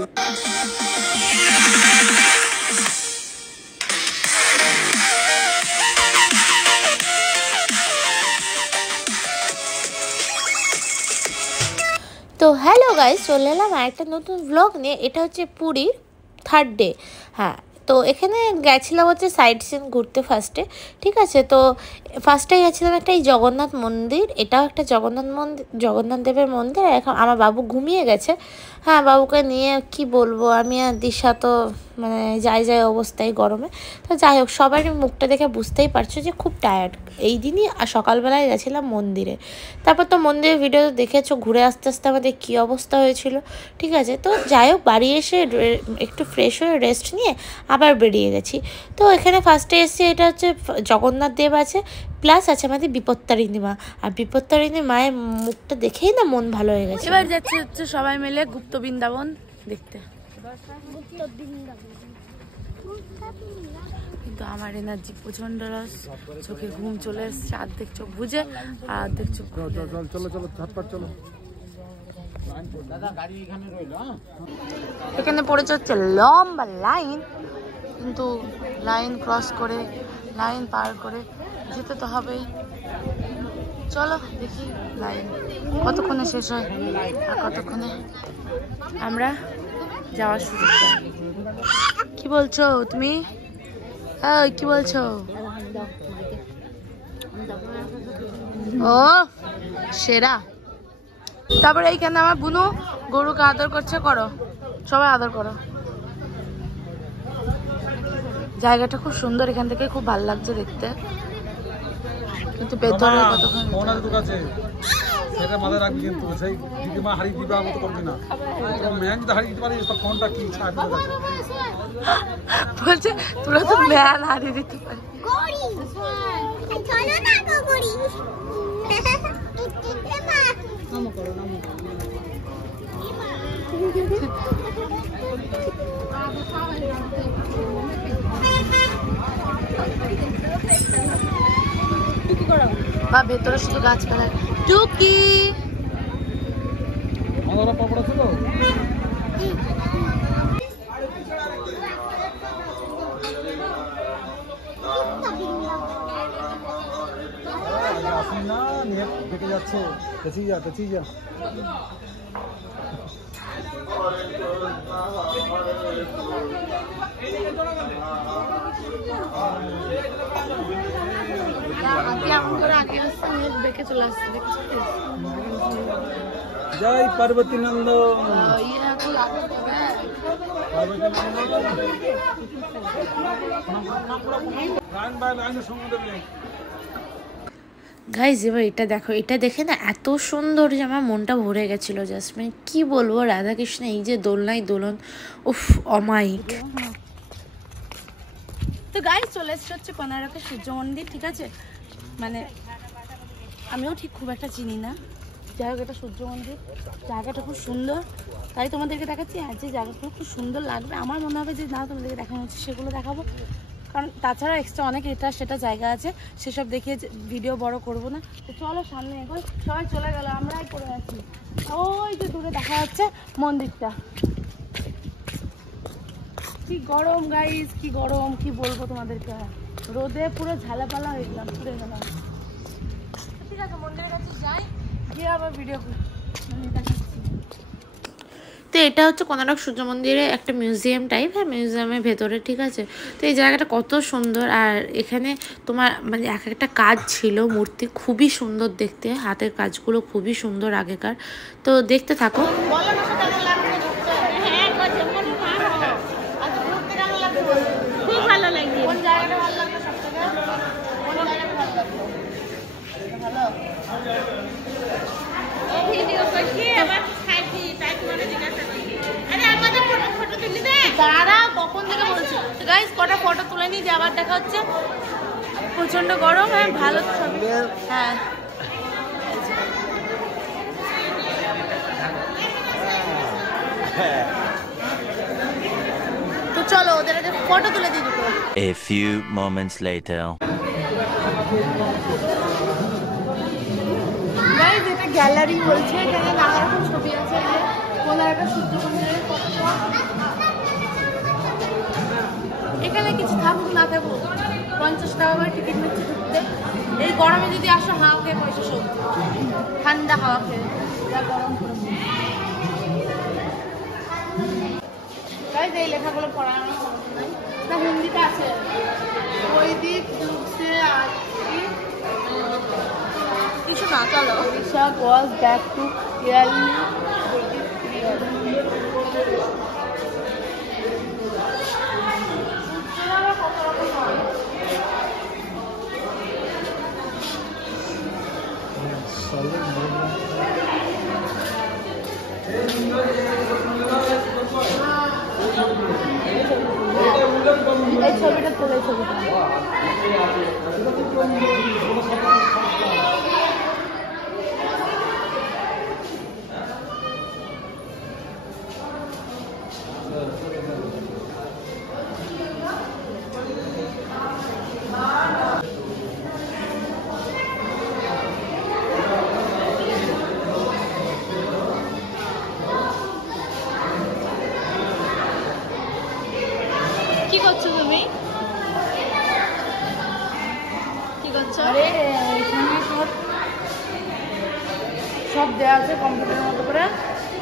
তো hello guys, চলে এলাম একটা নতুন ব্লগ নিয়ে। এটা হচ্ছে পুরীর 3rd ডে। হ্যাঁ, তো এখানে গেছিলাম হচ্ছে সাইড সিন ঘুরতে ফার্স্টে, ঠিক আছে। তো ফার্স্টে গেছিলাম একটা এই জগন্নাথ মন্দির, এটাও একটা জগন্নাথ মন্দির, জগন্নাথ দেবের মন্দির। এখন আমার বাবু ঘুমিয়ে গেছে। হ্যাঁ, বাবুকে নিয়ে কি বলবো, আমি আর দিশা তো মানে যাই অবস্থায় গরমে। তো যাই হোক, সবাই মুখটা দেখে বুঝতেই পারছো যে খুব টায়ার্ড। এই দিনই সকালবেলায় গেছিলাম মন্দিরে। তারপর তো মন্দিরের ভিডিও দেখেছো, ঘুরে আস্তে আস্তে আমাদের কী অবস্থা হয়েছিল, ঠিক আছে। তো যাই হোক, বাড়ি এসে একটু ফ্রেশ হয়ে রেস্ট নিয়ে আবার বেরিয়ে গেছি। তো এখানে ফার্স্টে এসেছি, এটা হচ্ছে জগন্নাথ দেব আছে, প্লাস আছে আমাদের বিপত্তারিণী মা। আর বিপত্তারিণী মায়ের মুখটা দেখেই না মন ভালো হয়ে গেছে। এবার যাচ্ছে হচ্ছে সবাই মিলে গুপ্ত বৃন্দাবন দেখতে। কিন্তু আমার এনার্জি প্রচন্ড রস, চোখে ঘুম চলে এসছে, অর্ধেক চোখ বুঝে আর অর্ধেক চোখ। চলো এখানে পড়েছে হচ্ছে লম্বা লাইন, কিন্তু লাইন ক্রস করে, লাইন পার করে যেতে তো হবেই। চলো দেখি লাইন কতক্ষণে শেষ হয় আর কতক্ষণে আমরা যাওয়া শুরু করি। কি বলছো তুমি? কি বলছো? ও সেরা। তারপরে এইখানে আমার বুনু গরুকে আদর করছে, করো সবাই আদর করো। জায়গাটা খুব সুন্দর, এখান থেকে খুব ভালো লাগছে দেখতে, কিন্তু ভেতরে কতক্ষণ সেটা মাথায় রাখবি, কিন্তু সেই দিদিমা হারিয়ে দিবা মতো করবি না। ম্যান যদি হারিয়ে দিতে পারিস, ফোনটা কি বলছে তোরা তো ম্যান হারিয়ে দিতে পারি। বা ভেতরে শুধু গাছপালা। টুকি পাপড়া ছিল। আসি না, নেট দেখে যাচ্ছে, পেছিয়ে যা। জয় পার্বতী নন্দ। গাইজ এবার এটা দেখো, এটা দেখে না এত সুন্দর যে আমার মনটা ভরে গেছিলো। জাস্ট মানে কি বলবো, রাধাকৃষ্ণ এই যে দোলনায় দোলন, উফ অমায়িক। তো গাইজ চলে এসছে হচ্ছে কোনারকের সূর্য মন্দির, ঠিক আছে। মানে আমিও ঠিক খুব একটা চিনি না, যাই হোক এটা সূর্য মন্দির। জায়গাটা খুব সুন্দর, তাই তোমাদেরকে দেখাচ্ছি। আর যে জায়গাগুলো খুব সুন্দর লাগবে, আমার মনে হবে যে না তোমাদেরকে দেখানো হচ্ছে সেগুলো দেখাবো, কারণ তাছাড়া এক্সট্রা অনেক এটা সেটা জায়গা আছে, সেসব দেখিয়ে ভিডিও বড় করব না। তো চলো সামনে এগোই। সবাই চলে গেল, আমরাই পড়ে আছি। ওই যে দূরে দেখা যাচ্ছে মন্দিরটা। কি গরম গাইস, কি গরম, কি বলবো তোমাদেরকে। রোদে পুরো ঝালাপালা হয়ে গেলাম, পুড়ে গেলাম। ঠিক আছে, মন্দিরের কাছে যাই, গিয়ে আবার ভিডিও দেখাচ্ছি। তো এটা হচ্ছে কোনারক সূর্য মন্দিরে একটা মিউজিয়াম টাইপ, হ্যাঁ মিউজিয়ামের ভেতরে, ঠিক আছে। তো এই জায়গাটা কত সুন্দর, আর এখানে তোমার মানে এক একটা কাজ ছিল, মূর্তি খুবই সুন্দর দেখতে, হাতের কাজগুলো খুবই সুন্দর আগেকার। তো দেখতে থাকো। খুব ভালো লাগছে। কোন জায়গাটা ভালো লাগলো সবথেকে? কোন জায়গাটা ভালো লাগলো? ভালো ভিডিও করছি, আবার খাইছি, তাই তোমাদের জিজ্ঞাসা করছি। আরে আমাদের ফটো তুলি দে। দাঁড়া, কখন থেকে বলছি। তো গাইস কটা ফটো তুলে নিই, যে আবার দেখা হচ্ছে। প্রচন্ড গরম, হ্যাঁ ভালো ছবি, হ্যাঁ। তো চলো ওদের আগে ফটো তুলে দিই দুটো। A few moments later. Guys এটা গ্যালারি বলছে, এখানে নানা রকম ছবি আছে, কোনারকা সূর্য মন্দিরের এখানে কিছু থাকুক না থাকুক 50 টাকা করে টিকিট নিচ্ছে ঢুকতে। এই গরমে যদি আসো হাওয়া খেয়ে পয়সা শোধ, ঠান্ডা হাওয়া খেয়ে যা গরম পড়েছে। গাইস এই লেখাগুলো পড়া আমার সমস্যা নাই, না হিন্দিতে আছে। বৈদিক যুগ से आज की কিছু না, চলো। Odisha goes back to early Vedic period. কত রকম হয় এই ছবিটা তোলে, ছবিটা কি করছো তুমি? কি করছো? আরে এখানে সব দেওয়া আছে কম্পিউটারের মতো করে।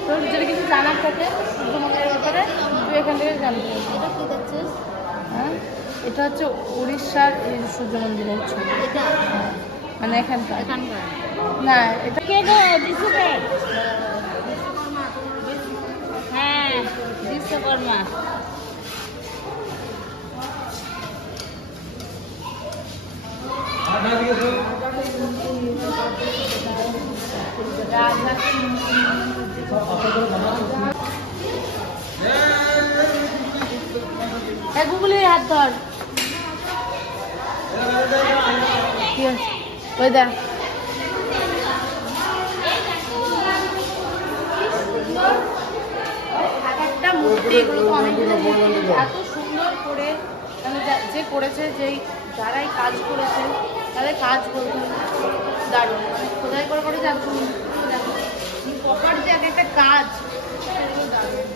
তোর যদি কিছু জানার থাকে সূর্য মন্দিরের ব্যাপারে তুই এখান থেকে জানতে পারবি। এটা কি দেখছিস? হ্যাঁ, এটা হচ্ছে উড়িষ্যার এই সূর্য মন্দিরের ছবি। এটা মানে এখানকার না, এটা কে গো? বিশ্বকর্মা। হ্যাঁ, বিশ্বকর্মা। গুগলে হাত ধর। ওই দেখ একটা মূর্তি, এগুলো তো অনেকগুলো মূর্তি, এত সুন্দর করে যে করেছে, যেই যারাই কাজ করেছে তাদের কাজ করতে দারুণ, মানে খোদাই করে করে যে প্রপার যে একটা কাজ দারুণ।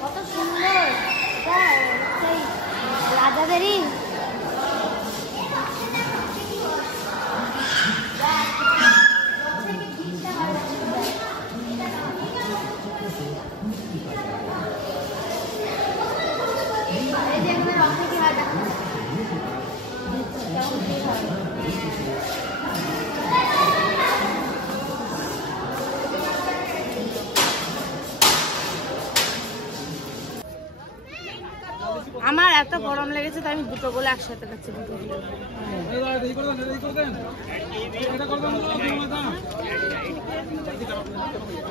কত সুন্দর সেই রাজাদেরই আমার এত গরম লেগেছে তাই আমি দুটো বলে একসাথে খাচ্ছি।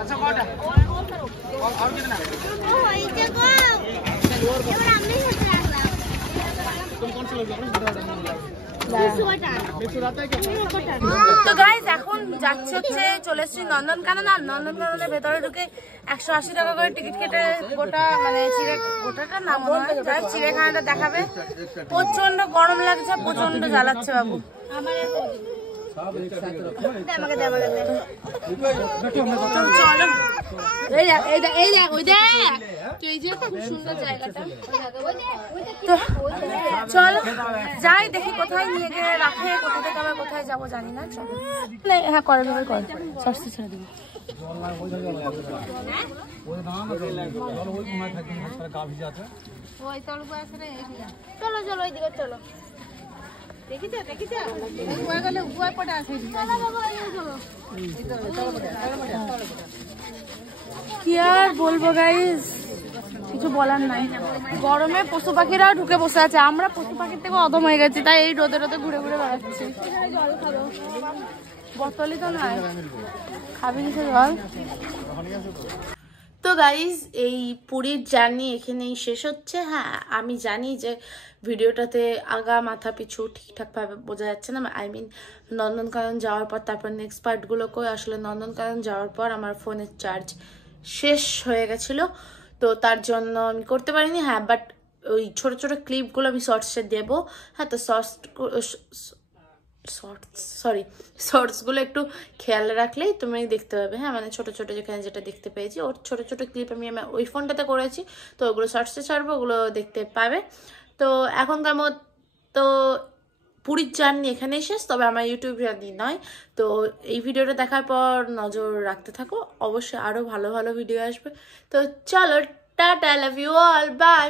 আচ্ছা কটা তো গাইস এখন যাচ্ছে হচ্ছে চলে এসেছি নন্দনকানন। আর নন্দনকাননের ভেতরে ঢুকে 180 টাকা করে টিকিট কেটে গোটা মানে গোটাটা না মনে হয় যাই চিড়িয়াখানাটা দেখাবে। প্রচন্ড গরম লাগছে, প্রচন্ড জ্বালাচ্ছে বাবু। চলো চলো যাই দেখি কোথায় নিয়ে গিয়ে রাখে, কোথা থেকে আবার কোথায় যাবো জানি না। চলো হ্যাঁ করে দেবে, করে সস্তা ছেড়ে দেবো। চলো চলো ওইদিকে চলো। কি আর বলবো গাইস, কিছু বলার নাই। গরমে পশু পাখিরাও ঢুকে বসে আছে, আমরা পশু পাখির থেকে অদম হয়ে গেছি, তাই এই রোদে রোদে ঘুরে ঘুরে বেড়াচ্ছি। বোতলই তো নয়, খাবি কিছু জল। তো গাইজ এই পুরীর জার্নি এখানেই শেষ হচ্ছে। হ্যাঁ আমি জানি যে ভিডিওটাতে আগা মাথা পিছু ঠিকঠাকভাবে বোঝা যাচ্ছে না, আই মিন নন্দনকানন যাওয়ার পর তারপর নেক্সট পার্টগুলোকেও আসলে নন্দনকানন যাওয়ার পর আমার ফোনের চার্জ শেষ হয়ে গেছিলো, তো তার জন্য আমি করতে পারিনি। হ্যাঁ বাট ওই ছোটো ছোটো ক্লিপগুলো আমি শর্টসে দেবো। হ্যাঁ তো শর্টসগুলো একটু খেয়াল রাখলেই তুমি দেখতে পাবে। হ্যাঁ মানে ছোটো ছোটো যেখানে যেটা দেখতে পেয়েছি ওর ছোটো ছোটো ক্লিপ আমি ওই ফোনটাতে করেছি, তো ওগুলো শর্টসে ছাড়বো, ওগুলো দেখতে পাবে। তো এখনকার মতো পুরীর জার্নি এখানেই শেষ, তবে আমার ইউটিউব জার্নি নয়। তো এই ভিডিওটা দেখার পর নজর রাখতে থাকো, অবশ্যই আরও ভালো ভালো ভিডিও আসবে। তো চলো tata, love you all, by.